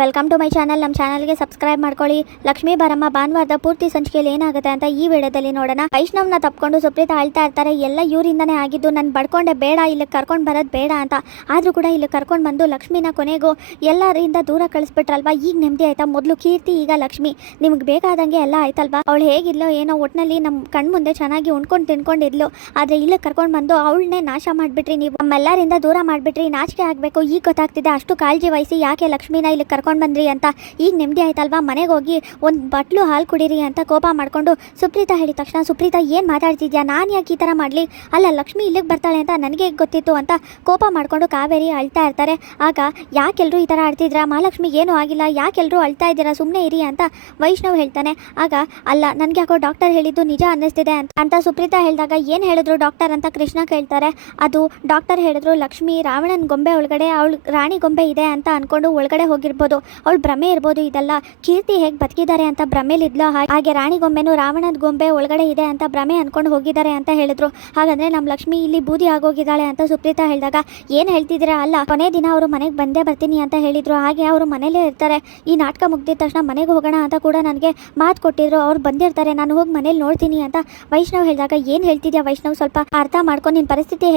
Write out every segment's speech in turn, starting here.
Welcome to my channel. ನಮ್ಮ ಚಾನಲ್ಗೆ subscribe ಮಾಡ್ಕೊಳ್ಳಿ. ಲಕ್ಷ್ಮೀ ಬಾರಮ್ಮ ಭಾನುವಾರದ ಪೂರ್ತಿ ಸಂಚಿಕೆಯಲ್ಲಿ ಏನಾಗುತ್ತೆ ಅಂತ ಈ ವಿಡಿಯೋದಲ್ಲಿ ನೋಡೋಣ. ವೈಷ್ಣವ್ನ ತಪ್ಪಿಕೊಂಡು ಸುಪ್ರೀತಾ ಅಳ್ತಾ ಇರ್ತಾರೆ. ಎಲ್ಲ ಇವರಿಂದನೇ ಆಗಿದ್ದು, ನಾನು ಬಡ್ಕೊಂಡೆ ಬೇಡ, ಇಲ್ಲಿ ಕರ್ಕೊಂಡು ಬರೋದು ಬೇಡ ಅಂತ. ಆದರೂ ಕೂಡ ಇಲ್ಲಿ ಕರ್ಕೊಂಡು ಬಂದು ಲಕ್ಷ್ಮಿನ ಕೊನೆಗೂ ಎಲ್ಲರಿಂದ ದೂರ ಕಳಿಸ್ಬಿಟ್ರಲ್ವಾ. ಈಗ ನೆಮ್ಮದಿ ಆಯ್ತಾ? ಮೊದಲು ಕೀರ್ತಿ, ಈಗ ಲಕ್ಷ್ಮಿ. ನಿಮ್ಗೆ ಬೇಕಾದಂಗೆ ಎಲ್ಲ ಆಯ್ತಲ್ವಾ? ಅವಳು ಹೇಗಿದ್ಲೋ ಏನೋ, ಒಟ್ಟಿನಲ್ಲಿ ನಮ್ಮ ಕಣ್ಣು ಮುಂದೆ ಚೆನ್ನಾಗಿ ಉಣ್ಕೊಂಡು ತಿನ್ಕೊಂಡಿದ್ಲು. ಆದರೆ ಇಲ್ಲಿ ಕರ್ಕೊಂಡು ಬಂದು ಅವಳನ್ನೇ ನಾಶ ಮಾಡಿಬಿಟ್ರಿ ನೀವು. ನಮ್ಮೆಲ್ಲರಿಂದ ದೂರ ಮಾಡಿಬಿಟ್ರಿ. ನಾಚಿಕೆ ಆಗಬೇಕು. ಈಗ ಗೊತ್ತಾಗ್ತಿದೆ ಅಷ್ಟು ಕಾಳಜಿ ವಹಿಸಿ ಯಾಕೆ ಲಕ್ಷ್ಮಿನ ಇಲ್ಲಿ ಕರ್ಕೊಂಡು ಬಂದ್ರಿ ಅಂತ. ಈಗ ನೆಮ್ಮದಿ ಆಯ್ತಲ್ವಾ? ಮನೆಗೆ ಹೋಗಿ ಒಂದು ಬಟ್ಲು ಹಾಲು ಕುಡೀರಿ ಅಂತ ಕೋಪ ಮಾಡಿಕೊಂಡು ಸುಪ್ರೀತಾ ಹೇಳಿದ ತಕ್ಷಣ, ಸುಪ್ರೀತಾ ಏನು ಮಾತಾಡ್ತಿದ್ಯಾ? ನಾನು ಯಾಕೆ ಈ ಥರ ಮಾಡಲಿ? ಅಲ್ಲ, ಲಕ್ಷ್ಮಿ ಇಲ್ಲಿಗೆ ಬರ್ತಾಳೆ ಅಂತ ನನಗೆ ಗೊತ್ತಿತ್ತು ಅಂತ ಕೋಪ ಮಾಡಿಕೊಂಡು ಕಾವೇರಿ ಅಳ್ತಾ ಇರ್ತಾರೆ. ಆಗ ಯಾಕೆಲ್ಲರೂ ಈ ಥರ ಆಡ್ತಿದ್ರಾ? ಮಹಾಲಕ್ಷ್ಮಿಗೆ ಏನೂ ಆಗಿಲ್ಲ, ಯಾಕೆಲ್ಲರೂ ಅಳ್ತಾ ಇದ್ದೀರಾ? ಸುಮ್ಮನೆ ಇರಿ ಅಂತ ವೈಷ್ಣವ್ ಹೇಳ್ತಾನೆ. ಆಗ ಅಲ್ಲ, ನನಗೆ ಯಾಕೋ ಡಾಕ್ಟರ್ ಹೇಳಿದ್ದು ನಿಜ ಅನ್ನಿಸ್ತಿದೆ ಅಂತ ಸುಪ್ರೀತಾ ಹೇಳಿದಾಗ, ಏನು ಹೇಳಿದ್ರು ಡಾಕ್ಟರ್ ಅಂತ ಕೃಷ್ಣ ಕೇಳ್ತಾರೆ. ಅದು ಡಾಕ್ಟರ್ ಹೇಳಿದ್ರು, ಲಕ್ಷ್ಮಿ ರಾವಣನ ಗೊಂಬೆ ಒಳಗಡೆ ಅವಳು ರಾಣಿ ಗೊಂಬೆ ಇದೆ ಅಂತ ಅಂದ್ಕೊಂಡು ಒಳಗಡೆ ಹೋಗಿರ್ಬೋದು, ಅವಳು ಭ್ರಮೆ ಇರ್ಬೋದು. ಇದೆಲ್ಲ ಕೀರ್ತಿ ಹೇಗೆ ಬದುಕಿದ್ದಾರೆ ಅಂತ ಭ್ರಮೆಲಿದ್ಲೋ, ಹಾಗೆ ರಾಣಿ ಗೊಂಬೆನೂ ರಾವಣನ ಗೊಂಬೆ ಒಳಗಡೆ ಇದೆ ಅಂತ ಭ್ರಮೆ ಅನ್ಕೊಂಡು ಹೋಗಿದ್ದಾರೆ ಅಂತ ಹೇಳಿದ್ರು. ಹಾಗಂದ್ರೆ ನಮ್ಮ ಲಕ್ಷ್ಮಿ ಇಲ್ಲಿ ಬೂದಿ ಆಗೋಗಿದ್ದಾಳೆ ಅಂತ ಸುಪ್ರೀತಾ ಹೇಳಿದಾಗ, ಏನು ಹೇಳ್ತಿದ್ದೀರಾ? ಅಲ್ಲ, ಕೊನೆ ದಿನ ಅವರು ಮನೆಗೆ ಬಂದೇ ಬರ್ತೀನಿ ಅಂತ ಹೇಳಿದ್ರು. ಹಾಗೆ ಅವರು ಮನೇಲೇ ಇರ್ತಾರೆ. ಈ ನಾಟಕ ಮುಗ್ದಿದ ತಕ್ಷಣ ಮನೆಗೆ ಹೋಗೋಣ ಅಂತ ಕೂಡ ನನಗೆ ಮಾತು ಕೊಟ್ಟಿದ್ರು. ಅವ್ರು ಬಂದಿರ್ತಾರೆ, ನಾನು ಹೋಗಿ ಮನೇಲಿ ನೋಡ್ತೀನಿ ಅಂತ ವೈಷ್ಣವ್ ಹೇಳಿದಾಗ, ಏನು ಹೇಳ್ತಿದ್ಯಾ ವೈಷ್ಣವ್? ಸ್ವಲ್ಪ ಅರ್ಥ ಮಾಡ್ಕೊಂಡು, ನಿನ್ನ ಪರಿಸ್ಥಿತಿ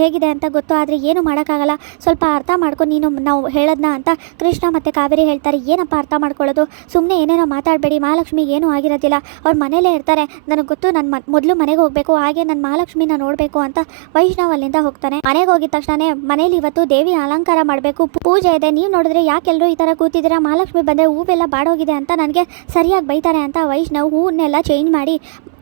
ಹೇಗಿದೆ ಅಂತ ಗೊತ್ತು, ಆದರೆ ಏನು ಮಾಡೋಕ್ಕಾಗಲ್ಲ, ಸ್ವಲ್ಪ ಅರ್ಥ ಮಾಡ್ಕೊಂಡು ನೀನು ನಾವು ಹೇಳೋದನ್ನ ಅಂತ ಕೃಷ್ಣ ಮತ್ತು ಕಾವೇರಿ ಹೇಳ್ತಾರೆ. ಏನಪ್ಪ ಅರ್ಥ ಮಾಡ್ಕೊಳ್ಳೋದು? ಸುಮ್ಮನೆ ಏನೇನೋ ಮಾತಾಡಬೇಡಿ, ಮಹಾಲಕ್ಷ್ಮಿಗೆ ಏನೂ ಆಗಿರೋದಿಲ್ಲ, ಅವ್ರು ಮನೇಲೇ ಇರ್ತಾರೆ. ನನಗೆ ಗೊತ್ತು, ನಾನು ಮೊದಲು ಮನೆಗೆ ಹೋಗಬೇಕು, ಹಾಗೆ ನನ್ನ ಮಹಾಲಕ್ಷ್ಮಿನ ನೋಡಬೇಕು ಅಂತ ವೈಷ್ಣವ್ ಅಲ್ಲಿಂದ ಹೋಗ್ತಾನೆ. ಮನೆಗೆ ಹೋಗಿದ ತಕ್ಷಣ, ಮನೇಲಿ ಇವತ್ತು ದೇವಿ ಅಲಂಕಾರ ಮಾಡಬೇಕು, ಪೂಜೆ ಇದೆ, ನೀವು ನೋಡಿದ್ರೆ ಯಾಕೆಲ್ಲರೂ ಈ ಥರ ಕೂತಿದ್ದೀರಾ? ಮಹಾಲಕ್ಷ್ಮಿ ಬಂದರೆ ಹೂವೆಲ್ಲ ಬಾಡೋಗಿದೆ ಅಂತ ನನಗೆ ಸರಿಯಾಗಿ ಬೈತಾರೆ ಅಂತ ವೈಷ್ಣವ್ ಹೂವನ್ನೆಲ್ಲ ಚೇಂಜ್ ಮಾಡಿ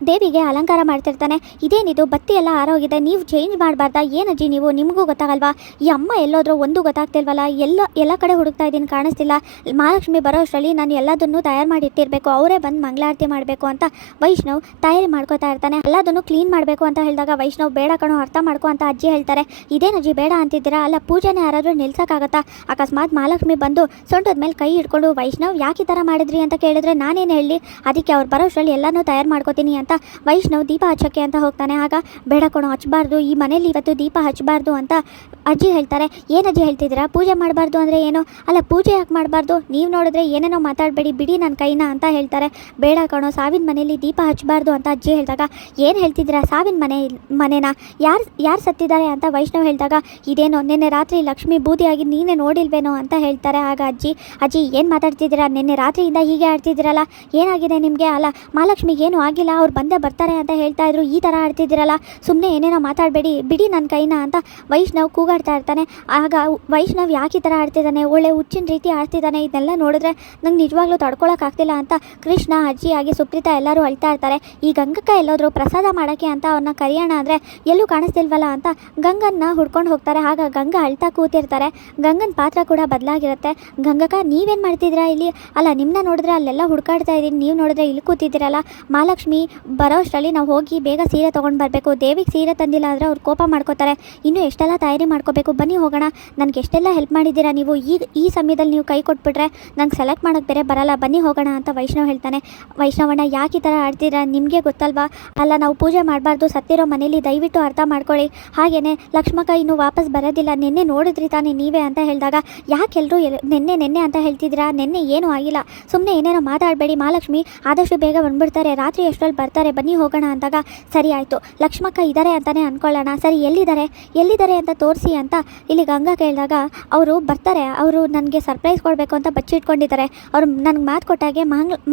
ದೇವಿಗೆ ಅಲಂಕಾರ ಮಾಡ್ತಿರ್ತಾನೆ. ಇದೇನಿದು, ಬತ್ತಿ ಎಲ್ಲ ಆರೋಗಿದೆ, ನೀವು ಚೇಂಜ್ ಮಾಡಬಾರ್ದಾ? ಏನಜ್ಜಿ ನೀವು, ನಿಮಗೂ ಗೊತ್ತಾಗಲ್ವಾ? ಈ ಅಮ್ಮ ಎಲ್ಲೋದ್ರೂ ಒಂದು ಗೊತ್ತಾಗ್ತಿಲ್ವಲ್ಲ, ಎಲ್ಲ ಕಡೆ ಹುಡುಕ್ತಾ ಇದ್ದೀನಿ, ಕಾಣಿಸ್ತಿಲ್ಲ. ಮಹಾಲಕ್ಷ್ಮಿ ಬರೋ ಅಷ್ಟರಲ್ಲಿ ನಾನು ಎಲ್ಲದನ್ನು ತಯಾರು ಮಾಡಿ ಇಟ್ಟಿರಬೇಕು, ಅವರೇ ಬಂದು ಮಂಗಳಾರತಿ ಮಾಡಬೇಕು ಅಂತ ವೈಷ್ಣವ್ ತಯಾರಿ ಮಾಡ್ಕೋತಾ ಇರ್ತಾನೆ. ಎಲ್ಲದನ್ನು ಕ್ಲೀನ್ ಮಾಡಬೇಕು ಅಂತ ಹೇಳಿದಾಗ ವೈಷ್ಣವ್, ಬೇಡ ಕಣೋ, ಅರ್ಥ ಮಾಡ್ಕೊ ಅಂತ ಅಜ್ಜಿ ಹೇಳ್ತಾರೆ. ಇದೇನಜ್ಜಿ ಬೇಡ ಅಂತಿದ್ದೀರಾ? ಅಲ್ಲ, ಪೂಜೆನ ಯಾರಾದರೂ ನಿಲ್ಸೋಕ್ಕಾಗತ್ತಾ? ಅಕಸ್ಮಾತ್ ಮಹಾಲಕ್ಷ್ಮಿ ಬಂದು ಸೊಂಟದ ಮೇಲೆ ಕೈ ಹಿಡ್ಕೊಂಡು, ವೈಷ್ಣವ್ ಯಾಕೆ ಈ ಥರ ಮಾಡಿದ್ರಿ ಅಂತ ಕೇಳಿದ್ರೆ ನಾನೇನು ಹೇಳಿ? ಅದಕ್ಕೆ ಅವ್ರು ಬರೋ ಅಷ್ಟರಲ್ಲಿ ಎಲ್ಲನೂ ತಯಾರು ಮಾಡ್ಕೋತೀನಿ ಅಂತ ವೈಷ್ಣವ್ ದೀಪ ಹಚ್ಚೋಕ್ಕೆ ಅಂತ ಹೋಗ್ತಾನೆ. ಆಗ ಬೇಡ ಕಣೋ, ಹಚ್ಚಬಾರ್ದು, ಈ ಮನೇಲಿ ಇವತ್ತು ದೀಪ ಹಚ್ಚಬಾರ್ದು ಅಂತ ಅಜ್ಜಿ ಹೇಳ್ತಾರೆ. ಏನಜ್ಜಿ ಹೇಳ್ತಿದ್ದೀರಾ? ಪೂಜೆ ಮಾಡಬಾರ್ದು ಅಂದರೆ ಏನು? ಅಲ್ಲ, ಪೂಜೆ ಯಾಕೆ ಮಾಡಬಾರ್ದು? ನೀವು ನೋಡಿದ್ರೆ ಏನೇನೋ ಮಾತಾಡಬೇಡಿ, ಬಿಡಿ ನನ್ನ ಕೈನ ಅಂತ ಹೇಳ್ತಾರೆ. ಬೇಡ ಕಣೋ, ಸಾವಿನ ಮನೇಲಿ ದೀಪ ಹಚ್ಚಬಾರ್ದು ಅಂತ ಅಜ್ಜಿ ಹೇಳಿದಾಗ, ಏನು ಹೇಳ್ತಿದ್ದೀರಾ? ಸಾವಿನ ಮನೆನಾ? ಯಾರು ಸತ್ತಿದ್ದಾರೆ ಅಂತ ವೈಷ್ಣವ್ ಹೇಳಿದಾಗ, ಇದೇನೋ ನಿನ್ನೆ ರಾತ್ರಿ ಲಕ್ಷ್ಮಿ ಬೂದಿಯಾಗಿ ನೀನೇ ನೋಡಿಲ್ವೇನೋ ಅಂತ ಹೇಳ್ತಾರೆ. ಆಗ ಅಜ್ಜಿ ಏನು ಮಾತಾಡ್ತಿದ್ದೀರಾ? ನಿನ್ನೆ ರಾತ್ರಿಯಿಂದ ಹೀಗೆ ಆಡ್ತಿದ್ದೀರಲ್ಲ, ಏನಾಗಿದೆ ನಿಮಗೆ? ಅಲ್ಲ, ಮಹಾಲಕ್ಷ್ಮಿಗೆ ಏನೂ ಆಗಿಲ್ಲ, ಅವ್ರು ಬಂದೇ ಬರ್ತಾರೆ ಅಂತ ಹೇಳ್ತಾ ಇದ್ರು, ಈ ಥರ ಆಡ್ತಿದ್ದೀರಲ್ಲ, ಸುಮ್ಮನೆ ಏನೇನೋ ಮಾತಾಡಬೇಡಿ, ಬಿಡಿ ನನ್ನ ಕೈನ ಅಂತ ವೈಷ್ಣವ್ ಕೂಗಾಡ್ತಾ ಇರ್ತಾನೆ. ಆಗ ವೈಷ್ಣವ್ ಯಾಕೆ ಈ ಥರ ಆಡ್ತಿದ್ದಾನೆ, ಒಳ್ಳೆ ಹುಚ್ಚಿನ ರೀತಿ ಆಡ್ತಿದ್ದಾನೆ, ಇದನ್ನೆಲ್ಲ ನೋಡಿದ್ರೆ ನಂಗೆ ನಿಜವಾಗ್ಲೂ ತಡ್ಕೊಳಕ್ಕಾಗ್ತಿಲ್ಲ ಅಂತ ಕೃಷ್ಣ, ಅಜ್ಜಿ ಹಾಗೆ ಸುಪ್ರೀತಾ ಎಲ್ಲರೂ ಅಳ್ತಾ ಇರ್ತಾರೆ. ಈ ಗಂಗಕ್ಕ ಎಲ್ಲೋದ್ರು ಪ್ರಸಾದ ಮಾಡೋಕ್ಕೆ ಅಂತ ಅವ್ರನ್ನ ಕರೆಯೋಣ ಅಂದರೆ ಎಲ್ಲೂ ಕಾಣಿಸ್ತಿಲ್ವಲ್ಲ ಅಂತ ಗಂಗನ್ನ ಹುಡ್ಕೊಂಡು ಹೋಗ್ತಾರೆ. ಆಗ ಗಂಗಾ ಅಳ್ತಾ ಕೂತಿರ್ತಾರೆ. ಗಂಗನ ಪಾತ್ರ ಕೂಡ ಬದಲಾಗಿರುತ್ತೆ. ಗಂಗಕ್ಕ, ನೀವೇನು ಮಾಡ್ತಿದ್ದೀರಾ ಇಲ್ಲಿ? ಅಲ್ಲ, ನಿಮ್ಮನ್ನ ನೋಡಿದ್ರೆ ಅಲ್ಲೆಲ್ಲ ಹುಡ್ಕಾಡ್ತಾ ಇದ್ದೀನಿ, ನೀವು ನೋಡಿದ್ರೆ ಇಲ್ಲಿ ಕೂತಿದ್ದೀರಲ್ಲ. ಮಹಾಲಕ್ಷ್ಮಿ ಬರೋ ಅಷ್ಟರಲ್ಲಿ ನಾವು ಹೋಗಿ ಬೇಗ ಸೀರೆ ತೊಗೊಂಡು ಬರಬೇಕು, ದೇವಿಗೆ ಸೀರೆ ತಂದಿಲ್ಲ ಅಂದರೆ ಅವ್ರು ಕೋಪ ಮಾಡ್ಕೋತಾರೆ, ಇನ್ನೂ ಎಷ್ಟೆಲ್ಲ ತಯಾರಿ ಮಾಡ್ಕೋಬೇಕು, ಬನ್ನಿ ಹೋಗೋಣ, ನನಗೆ ಎಷ್ಟೆಲ್ಲ ಹೆಲ್ಪ್ ಮಾಡಿದ್ದೀರಾ ನೀವು, ಈ ಸಮಯದಲ್ಲಿ ನೀವು ಕೈ ಕೊಟ್ಬಿಟ್ರೆ ನಂಗೆ ಸೆಲೆಕ್ಟ್ ಮಾಡೋಕ್ಕೆ ಬೇರೆ ಬರಲ್ಲ, ಬನ್ನಿ ಹೋಗೋಣ ಅಂತ ವೈಷ್ಣವ್ ಹೇಳ್ತಾನೆ. ವೈಷ್ಣವಣ್ಣ, ಯಾಕೆ ಈ ಥರ ಆಡ್ತೀರಾ? ನಿಮಗೆ ಗೊತ್ತಲ್ವಾ? ಅಲ್ಲ, ನಾವು ಪೂಜೆ ಮಾಡಬಾರ್ದು, ಸತ್ತಿರೋ ಮನೇಲಿ, ದಯವಿಟ್ಟು ಅರ್ಥ ಮಾಡ್ಕೊಳ್ಳಿ. ಹಾಗೆಯೇ ಲಕ್ಷ್ಮಕ್ಕ ಇನ್ನೂ ವಾಪಸ್ ಬರೋದಿಲ್ಲ, ನಿನ್ನೆ ನೋಡಿದ್ರಿ ತಾನೇ ನೀವೇ ಅಂತ ಹೇಳಿದಾಗ, ಯಾಕೆಲ್ಲರೂ ನೆನ್ನೆ ಅಂತ ಹೇಳ್ತಿದ್ದೀರಾ? ನೆನ್ನೆ ಏನೂ ಆಗಿಲ್ಲ, ಸುಮ್ಮನೆ ಏನೇನೋ ಮಾತಾಡಬೇಡಿ, ಮಹಾಲಕ್ಷ್ಮಿ ಆದಷ್ಟು ಬೇಗ ಬಂದುಬಿಡ್ತಾರೆ, ರಾತ್ರಿ ಎಷ್ಟರಲ್ಲಿ ಬರ್ತಾರೆ, ಬನ್ನಿ ಹೋಗೋಣ ಅಂದಾಗ, ಸರಿ ಆಯಿತು, ಲಕ್ಷ್ಮಕ್ಕ ಇದ್ದಾರೆ ಅಂತಲೇ ಅಂದ್ಕೊಳ್ಳೋಣ, ಸರಿ ಎಲ್ಲಿದ್ದಾರೆ ಅಂತ ತೋರಿಸಿ ಅಂತ ಇಲ್ಲಿ ಗಂಗಾ ಕೇಳಿದಾಗ, ಅವರು ಬರ್ತಾರೆ, ಅವರು ನನಗೆ ಸರ್ಪ್ರೈಸ್ ಕೊಡಬೇಕು ಅಂತ ಬಚ್ಚಿಟ್ಕೊಂಡಿದ್ದಾರೆ, ಅವ್ರು ನನಗೆ ಮಾತು ಕೊಟ್ಟಾಗೆ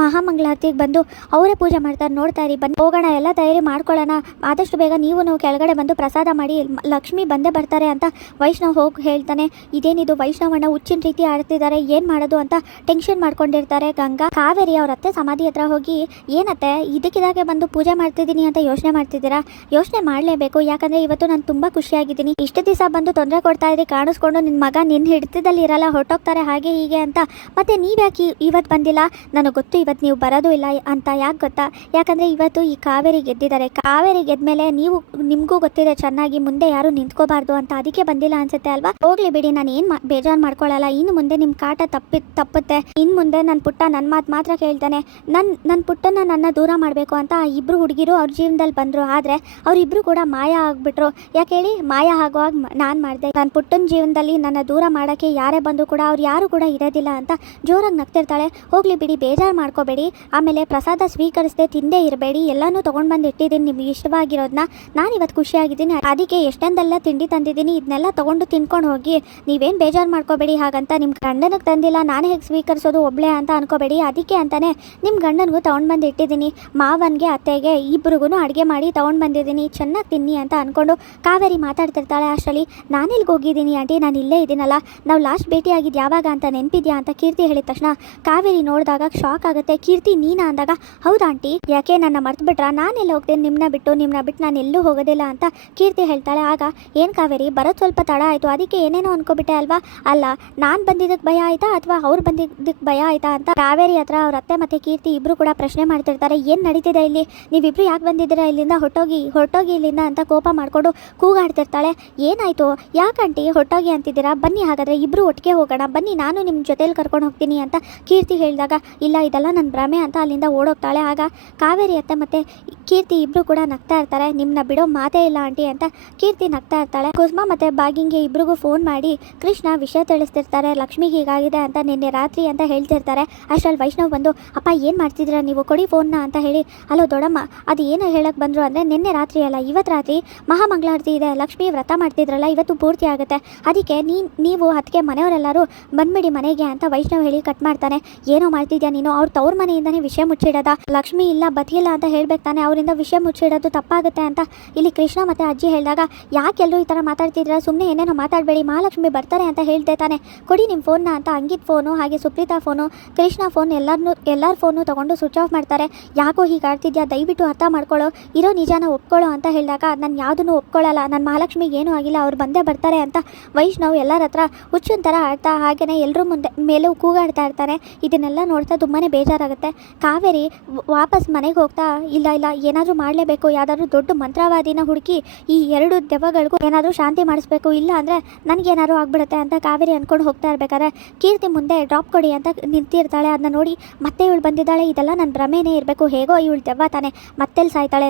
ಮಹಾಮಂಗಳಾರತಿಗೆ ಬಂದು ಅವರೇ ಪೂಜೆ ಮಾಡ್ತಾರೆ, ನೋಡ್ತಾ ಇರಿ, ಬನ್ನಿ ಹೋಗೋಣ, ಎಲ್ಲ ತಯಾರಿ ಮಾಡ್ಕೊಳ್ಳೋಣ, ಆದಷ್ಟು ಬೇಗ ನೀವು ಕೆಳಗಡೆ ಬಂದು ಪ್ರಸಾದ ಮಾಡಿ, ಲಕ್ಷ್ಮಿ ಬಂದೇ ಬರ್ತಾರೆ ಅಂತ ವೈಷ್ಣವ್ ಹೋಗಿ ಹೇಳ್ತಾನೆ. ಇದೇನಿದು, ವೈಷ್ಣವಣ್ಣ ಹುಚ್ಚಿನ ರೀತಿ ಆಡ್ತಿದ್ದಾರೆ, ಏನು ಮಾಡೋದು ಅಂತ ಟೆನ್ಷನ್ ಮಾಡ್ಕೊಂಡಿರ್ತಾರೆ ಗಂಗಾ. ಕಾವೇರಿ ಅವ್ರ ಅತ್ತೆ ಸಮಾಧಿ ಹತ್ರ ಹೋಗಿ, ಏನತ್ತೆ ಇದಕ್ಕಿದಾಗೆ ಬಂದು ಪೂಜೆ ಮಾಡ್ತಿದ್ದೀನಿ ಅಂತ ಯೋಚನೆ ಮಾಡ್ತಿದ್ದೀರಾ? ಯೋಚನೆ ಮಾಡಲೇಬೇಕು, ಯಾಕಂದರೆ ಇವತ್ತು ನಾನು ತುಂಬ ಖುಷಿಯಾಗಿದ್ದೀನಿ, ಇಷ್ಟು ದಿವಸ ಬಂದು ತೊಂದರೆ ಕೊಡ್ತಾ ಇದ್ರಿ, ಕಾಣಿಸ್ಕೊಂಡು ನಿನ್ನ ಮಗ ನಿನ್ನ ಹಿಡಿತದಲ್ಲಿ ಇರಲ್ಲ, ಹೊರಟೋಗ್ತಾರೆ, ಹಾಗೆ ಹೀಗೆ ಅಂತ, ಮತ್ತು ನೀವ್ಯಾಕೆ ಇವತ್ತು ಬಂದಿಲ್ಲ? ನನಗೆ ಗೊತ್ತು ಇವತ್ತು ನೀವು ಬರೋದು ಇಲ್ಲ ಅಂತ. ಯಾಕೆ ಗೊತ್ತಾ? ಯಾಕಂದರೆ ಇವತ್ತು ಈ ಕಾವೇರಿ ಗೆದ್ದಿದ್ದಾರೆ, ಕಾವೇರಿ ಗೆದ್ಮೇಲೆ ನಿಮಗೂ ಗೊತ್ತಿದೆ ಚೆನ್ನಾಗಿ, ಮುಂದೆ ಯಾರು ನಿಂತ್ಕೋಬಾರ್ದು ಅಂತ, ಅದಕ್ಕೆ ಬಂದಿಲ್ಲ ಅನ್ಸುತ್ತೆ ಅಲ್ವಾ? ಹೋಗ್ಲಿ ಬಿಡಿ, ನಾನು ಏನು ಬೇಜಾರು ಮಾಡ್ಕೊಳ್ಳಲ್ಲ, ಇನ್ನು ಮುಂದೆ ನಿಮ್ಮ ಕಾಟ ತಪ್ಪುತ್ತೆ, ಇನ್ನು ಮುಂದೆ ನನ್ನ ಪುಟ್ಟ ನನ್ನ ಮಾತು ಮಾತ್ರ ಕೇಳ್ತಾನೆ, ನನ್ನ ಪುಟ್ಟನ ನನ್ನ ದೂರ ಮಾಡಬೇಕು ಅಂತ ಇಬ್ಬರು ಹುಡುಗಿರು ಅವ್ರ ಜೀವನದಲ್ಲಿ ಬಂದರು. ಆದರೆ ಅವರಿಬ್ಬರು ಕೂಡ ಮಾಯ ಆಗಿಬಿಟ್ರು. ಯಾಕೆ ಹೇಳಿ, ಮಾಯ ಆಗುವಾಗ ನಾನು ಮಾಡಿದೆ. ನನ್ನ ಪುಟ್ಟನ ಜೀವನದಲ್ಲಿ ನನ್ನ ದೂರ ಮಾಡೋಕ್ಕೆ ಯಾರೇ ಬಂದು ಕೂಡ ಅವ್ರು ಯಾರು ಕೂಡ ಇರೋದಿಲ್ಲ ಅಂತ ಜೋರಾಗಿ ನಗ್ತಿರ್ತಾಳೆ. ಹೋಗ್ಲಿ ಬಿಡಿ, ಬೇಜಾರು ಮಾಡ್ಕೋಬೇಡಿ. ಆಮೇಲೆ ಪ್ರಸಾದ ಸ್ವೀಕರಿಸದೆ ತಿಂದೇ ಇರಬೇಡಿ. ಎಲ್ಲನೂ ತೊಗೊಂಡು ಬಂದು ಇಟ್ಟಿದ್ದೀನಿ ನಿಮ್ಗೆ ಇಷ್ಟವಾಗಿರೋದನ್ನ. ನಾನು ಇವತ್ತು ಖುಷಿಯಾಗಿದ್ದೀನಿ, ಅದಕ್ಕೆ ಎಷ್ಟೊಂದೆಲ್ಲ ತಿಂಡಿ ತಂದಿದ್ದೀನಿ, ಇದನ್ನೆಲ್ಲ ತೊಗೊಂಡು ತಿನ್ಕೊಂಡು ಹೋಗಿ. ನೀವೇನು ಬೇಜಾರು ಮಾಡ್ಕೋಬೇಡಿ. ಹಾಗಂತ ನಿಮ್ಮ ಗಂಡನಿಗೆ ತಂದಿಲ್ಲ, ನಾನು ಹೇಗೆ ಸ್ವೀಕರಿಸೋದು ಒಬ್ಳೆ ಅಂತ ಅನ್ಕೋಬೇಡಿ. ಅದಕ್ಕೆ ಅಂತಾನೆ ನಿಮ್ಮ ಗಂಡನಿಗೂ ತೊಗೊಂಡು ಬಂದು ಇಟ್ಟಿದ್ದೀನಿ. ಮಾವನಿಗೆ ಅತ್ತೆಗೆ ಇಬ್ರಿಗೂ ಅಡುಗೆ ಮಾಡಿ ತೊಗೊಂಡು ಬಂದಿದ್ದೀನಿ, ಚೆನ್ನಾಗಿ ತಿನ್ನಿ ಅಂತ ಅಂದ್ಕೊಂಡು ಕಾವೇರಿ ಮಾತಾಡ್ತಿರ್ತಾಳೆ. ಅಷ್ಟರಲ್ಲಿ ನಾನಿಲ್ಲಿಗೆ ಹೋಗಿದ್ದೀನಿ ಆಂಟಿ, ನಾನು ಇಲ್ಲೇ ಇದ್ದೀನಲ್ಲ, ನಾವು ಲಾಸ್ಟ್ ಭೇಟಿಯಾಗಿದ್ದು ಯಾವಾಗ ಅಂತ ನೆನಪಿದ್ಯಾ ಅಂತ ಕೀರ್ತಿ ಹೇಳಿದ ತಕ್ಷಣ ಕಾವೇರಿ ನೋಡಿದಾಗ ಶಾಕ್ ಆಗುತ್ತೆ. ಕೀರ್ತಿ ನೀನಾ ಅಂದಾಗ, ಹೌದಾ ಆಂಟಿ, ಯಾಕೆ ನನ್ನ ಮರ್ತು ಬಿಟ್ರಾ? ನಾನೆಲ್ಲ ಹೋಗ್ತೇನೆ ನಿಮ್ಮನ್ನ ಬಿಟ್ಟು ನಾನು ಎಲ್ಲೂ ಹೋಗೋದಿಲ್ಲ ಅಂತ ಕೀರ್ತಿ ಹೇಳ್ತಾಳೆ. ಆಗ ಏನು ಕಾವೇರಿ, ಬರೋದು ಸ್ವಲ್ಪ ತಡ ಆಯಿತು, ಅದಕ್ಕೆ ಏನೇನೋ ಅನ್ಕೋಬಿಟ್ಟೆ ಅಲ್ವಾ? ಅಲ್ಲ, ನಾನು ಬಂದಿದ್ದಕ್ಕೆ ಭಯ ಆಯಿತಾ ಅಥವಾ ಅವ್ರು ಬಂದಿದ್ದಕ್ಕೆ ಭಯ ಆಯಿತಾ ಅಂತ ಕಾವೇರಿ ಹತ್ರ ಅವ್ರ ಅತ್ತೆ ಮತ್ತು ಕೀರ್ತಿ ಇಬ್ಬರು ಕೂಡ ಪ್ರಶ್ನೆ ಮಾಡ್ತಿರ್ತಾರೆ. ಏನು ನಡೀತಿದೆ ಇಲ್ಲಿ, ನೀವಿಬ್ರು ಯಾಕೆ ಬಂದಿದ್ದೀರಾ ಇಲ್ಲಿಂದ? ಹೊರಟೋಗಿ ಇಲ್ಲಿಂದ ಅಂತ ಕೋಪ ಮಾಡಿಕೊಂಡು ಕೂಗಾಡ್ತಿರ್ತಾಳೆ. ಏನಾಯಿತು, ಯಾಕಂಟಿ ಹೊರಟೋಗಿ ಅಂತಿದ್ದೀರಾ? ಬನ್ನಿ ಹಾಗಾದರೆ ಇಬ್ಬರು ಒಟ್ಟಿಗೆ ಹೋಗೋಣ, ಬನ್ನಿ ನಾನು ನಿಮ್ಮ ಜೊತೆಯಲ್ಲಿ ಕರ್ಕೊಂಡು ಹೋಗ್ತೀನಿ ಅಂತ ಕೀರ್ತಿ ಹೇಳಿದಾಗ, ಇಲ್ಲ ಇದೆಲ್ಲ ನನ್ನ ಭ್ರಮೆ ಅಂತ ಅಲ್ಲಿಂದ ಓಡೋಗ್ತಾಳೆ. ಆಗ ಕಾವೇರಿ ಅತ್ತೆ ಮತ್ತು ಕೀರ್ತಿ ಇಬ್ಬರು ಕೂಡ ನಗ್ತಾ ಇರ್ತಾರೆ. ನಿಮ್ಮನ್ನ ಬಿಡೋ ಮಾತೇ ಇಲ್ಲ ಆಂಟಿ ಅಂತ ಕೀರ್ತಿ ನಗ್ತಾ ಇರ್ತಾಳೆ. ಕುಸುಮ ಮತ್ತು ಭಾಗಿಂಗೆ ಇಬ್ರಿಗೂ ಫೋನ್ ಮಾಡಿ ಕೃಷ್ಣ ವಿಷಯ ತಿಳಿಸ್ತಿರ್ತಾರೆ. ಲಕ್ಷ್ಮಿಗೆ ಹೀಗಾಗಿದೆ ಅಂತ ನಿನ್ನೆ ರಾತ್ರಿ ಅಂತ ಹೇಳ್ತಿರ್ತಾರೆ. ಅಷ್ಟರಲ್ಲಿ ವೈಷ್ಣವ್ ಬಂದು, ಅಪ್ಪ ಏನು ಮಾಡ್ತಿದ್ದೀರಾ ನೀವು, ಕೊಡಿ ಫೋನ್ನ ಅಂತ ಹೇಳಿ, ಹಲೋ ದೊಡ್ಡಮ್ಮ, ಅದು ಏನು ಹೇಳಕ್ಕೆ ಬಂದರು ಅಂದರೆ, ನಿನ್ನೆ ರಾತ್ರಿ ಅಲ್ಲ ಇವತ್ತು ರಾತ್ರಿ ಮಹಾಮಂಗಳಾರತಿ ಇದೆ, ಲಕ್ಷ್ಮಿ ವ್ರತ ಮಾಡ್ತಿದ್ರಲ್ಲ, ಇವತ್ತು ಪೂರ್ತಿ ಆಗುತ್ತೆ, ಅದಕ್ಕೆ ನೀವು ಅದಕ್ಕೆ ಮನೆಯವರೆಲ್ಲರೂ ಬಂದ್ಬಿಡಿ ಮನೆಗೆ ಅಂತ ವೈಷ್ಣವ್ ಹೇಳಿ ಕಟ್ ಮಾಡ್ತಾನೆ. ಏನೋ ಮಾಡ್ತಿದ್ಯಾ ನೀನು, ಅವ್ರ ತವ್ರ ಮನೆಯಿಂದನೇ ವಿಷಯ ಮುಚ್ಚಿಡೋದ? ಲಕ್ಷ್ಮಿ ಇಲ್ಲ ಬದಿಯಿಲ್ಲ ಅಂತ ಹೇಳ್ಬೇಕು ತಾನೆ, ಅವರಿಂದ ವಿಷಯ ಮುಚ್ಚಿಡೋದು ತಪ್ಪಾಗುತ್ತೆ ಅಂತ ಇಲ್ಲಿ ಕೃಷ್ಣ ಮತ್ತು ಅಜ್ಜಿ ಹೇಳಿದಾಗ, ಯಾಕೆಲ್ಲರೂ ಈ ಥರ ಮಾತಾಡ್ತಿದ್ರ, ಸುಮ್ಮನೆ ಏನೇನೋ ಮಾತಾಡಬೇಡಿ, ಮಹಾಲಕ್ಷ್ಮಿ ಬರ್ತಾರೆ ಅಂತ ಹೇಳ್ದೆ ತಾನೆ, ಕೊಡಿ ನಿಮ್ಮ ಫೋನ್ನ ಅಂತ ಅಂಕಿತ್ ಫೋನು ಹಾಗೆ ಸುಪ್ರೀತಾ ಫೋನು ಕೃಷ್ಣ ಫೋನ್ ಎಲ್ಲರ ಫೋನು ತೊಗೊಂಡು ಸ್ವಿಚ್ ಆಫ್ ಮಾಡ್ತಾರೆ. ಯಾಕೋ ಹೀಗೆ ಆಡ್ತಿದ್ಯಾ, ದಯವಿಟ್ಟು ಅರ್ಥ ಮಾಡ್ಕೊಳ್ಳೋ, ಇರೋ ನಿಜಾನ ಒಪ್ಕೊಳ್ಳೋ ಅಂತ ಹೇಳಿದಾಗ, ನಾನು ಯಾವುದನ್ನು ಒಪ್ಕೊಳ್ಳಲ್ಲ, ನನ್ನ ಮಹಾಲಕ್ಷ್ಮಿಗೆ ಏನೂ ಆಗಿಲ್ಲ, ಅವ್ರು ಬಂದೇ ಬರ್ತಾರೆ ಅಂತ ವೈಷ್ಣವ್ ಎಲ್ಲರ ಹತ್ರ ಹುಚ್ಚಿನ ಥರ ಆಡ್ತಾ ಹಾಗೆಯೇ ಎಲ್ಲರೂ ಮೇಲೂ ಕೂಗಾಡ್ತಾ ಇರ್ತಾರೆ. ಇದನ್ನೆಲ್ಲ ನೋಡ್ತಾ ತುಂಬಾ ಬೇಜಾರಾಗುತ್ತೆ. ಕಾವೇರಿ ವಾಪಸ್ ಮನೆಗೆ ಹೋಗ್ತಾ, ಇಲ್ಲ ಏನಾದರೂ ಮಾಡಲೇಬೇಕು, ಯಾವುದಾದ್ರೂ ದೊಡ್ಡ ಮಂತ್ರವಾದಿನ ಹುಡುಕಿ ಈ ಎರಡು ದೆವ್ವಗಳಿಗೂ ಏನಾದರೂ ಶಾಂತಿ ಮಾಡಿಸ್ಬೇಕು, ಇಲ್ಲ ಅಂದರೆ ನನಗೇನಾದ್ರು ಆಗ್ಬಿಡುತ್ತೆ ಅಂತ ಕಾವೇರಿ ಅಂದ್ಕೊಂಡು ಹೋಗ್ತಾ ಇರ್ಬೇಕಾದ್ರೆ ಕೀರ್ತಿ ಮುಂದೆ ಡ್ರಾಪ್ ಕೊಡಿ ಅಂತ ನಿಂತಿರ್ತಾಳೆ. ಅದನ್ನ ನೋಡಿ ಮತ್ತೆ ಇವಳು ಬಂದಿದ್ದಾಳೆ, ಇದೆಲ್ಲ ನನ್ನ ಭ್ರಮೆನೇ ಇರಬೇಕು, ಹೇಗೋ ಇವಳು ದೆವ್ವ ತಾನೆ, ಮತ್ತೆಲ್ಲಿ ಸಾಯ್ತಾಳೆ,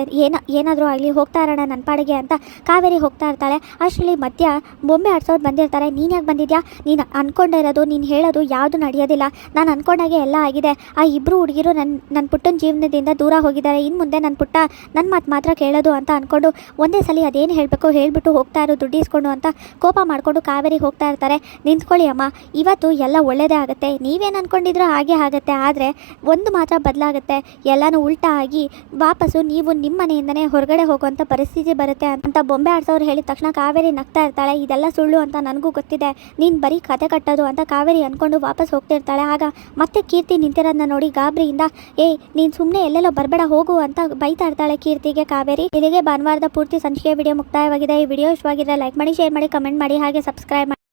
ಏನಾದರೂ ಆಗಲಿ ಹೋಗ್ತಾ ಇರೋಣ ನನ್ನ ಪಾಡಿಗೆ ಅಂತ ಕಾವೇರಿ ಹೋಗ್ತಾ ಇರ್ತಾಳೆ. ಅಷ್ಟರಲ್ಲಿ ಮಧ್ಯ ಬೊಂಬೆ ಆಡ್ಸೋರು ಬಂದಿರ್ತಾರೆ. ನೀನು ಯಾಕೆ ಬಂದಿದ್ಯಾ, ನೀನು ಅಂದ್ಕೊಂಡಿರೋದು ನೀನು ಹೇಳೋದು ಯಾವುದು ನಡೆಯೋದಿಲ್ಲ, ನಾನು ಅಂದ್ಕೊಂಡಾಗೆ ಎಲ್ಲ ಆಗಿದೆ, ಆ ಇಬ್ಬರು ಹುಡುಗಿರು ನನ್ನ ಪುಟ್ಟನ ಜೀವನದಿಂದ ದೂರ ಹೋಗಿದ್ದಾರೆ, ಇನ್ನು ಮುಂದೆ ನನ್ನ ಪುಟ್ಟ ನನ್ನ ಮಾತು ಮಾತ್ರ ಕೇಳೋದು ಅಂತ ಅಂದ್ಕೊಂಡು ಒಂದೇ ಸಲ ಅದೇನು ಹೇಳಬೇಕು ಹೇಳಿಬಿಟ್ಟು ಹೋಗ್ತಾ ಇರೋ ದುಡ್ಡು ಇಸ್ಕೊಂಡು ಅಂತ ಕೋಪ ಮಾಡಿಕೊಂಡು ಕಾವೇರಿ ಹೋಗ್ತಾ ಇರ್ತಾರೆ. ನಿಂತ್ಕೊಳ್ಳಿ ಅಮ್ಮ, ಇವತ್ತು ಎಲ್ಲ ಒಳ್ಳೆಯದೇ ಆಗುತ್ತೆ, ನೀವೇನು ಅಂದ್ಕೊಂಡಿದ್ರೋ ಹಾಗೆ ಆಗುತ್ತೆ, ಆದರೆ ಒಂದು ಮಾತ್ರ ಬದಲಾಗುತ್ತೆ, ಎಲ್ಲನೂ ಉಲ್ಟಾ ಆಗಿ ವಾಪಸ್ಸು ನೀವು ನಿಮ್ಮ ಮನೆಯಿಂದನೇ ಹೊರಗಡೆ ಹೋಗುವಂಥ ಪರಿಸ್ಥಿತಿ ಬರುತ್ತೆ ಅಂತ ಬೊಂಬೆ ಆಡ್ಸೋರು ಹೇಳಿದ ತಕ್ಷಣ ಕಾವೇರಿ ನಗ್ತಾ ಇರ್ತಾಳೆ. ಇದೆಲ್ಲ ಸುಳ್ಳು ಅಂತ ನನಗೂ ಗೊತ್ತಿದೆ, ನೀನು ಬರೀ ಕತೆ ಕಟ್ಟೋದು ಅಂತ ಕಾವೇರಿ ಅಂದ್ಕೊಂಡು ವಾಪಸ್ ಹೋಗ್ತಿರ್ತಾಳೆ. ಆಗ ಮತ್ತೆ ಕೀರ್ತಿ ನಿಂತಿರೋದನ್ನ ನೋಡಿ ಗಾಬರಿಯಿಂದ, ನೀನು ಸುಮ್ಮನೆ ಎಲ್ಲೆಲ್ಲೋ ಬರಬೇಡ ಹೋಗು ಅಂತ ಬೈತಾ ಇರ್ತಾಳೆ ಕೀರ್ತಿಗೆ ಕಾವೇರಿ. ಇಲ್ಲಿಗೆ ಭಾನುವಾರದ ಪೂರ್ತಿ ಸಂಚಿಕೆ ವಿಡಿಯೋ ಮುಕ್ತಾಯವಾಗಿದೆ. ಈ ವಿಡಿಯೋ ಇಷ್ಟವಾಗಿದ್ರೆ ಲೈಕ್ ಮಾಡಿ, ಶೇರ್ ಮಾಡಿ, ಕಮೆಂಟ್ ಮಾಡಿ, ಹಾಗೆ ಸಬ್ಸ್ಕ್ರೈಬ್ ಮಾಡಿ.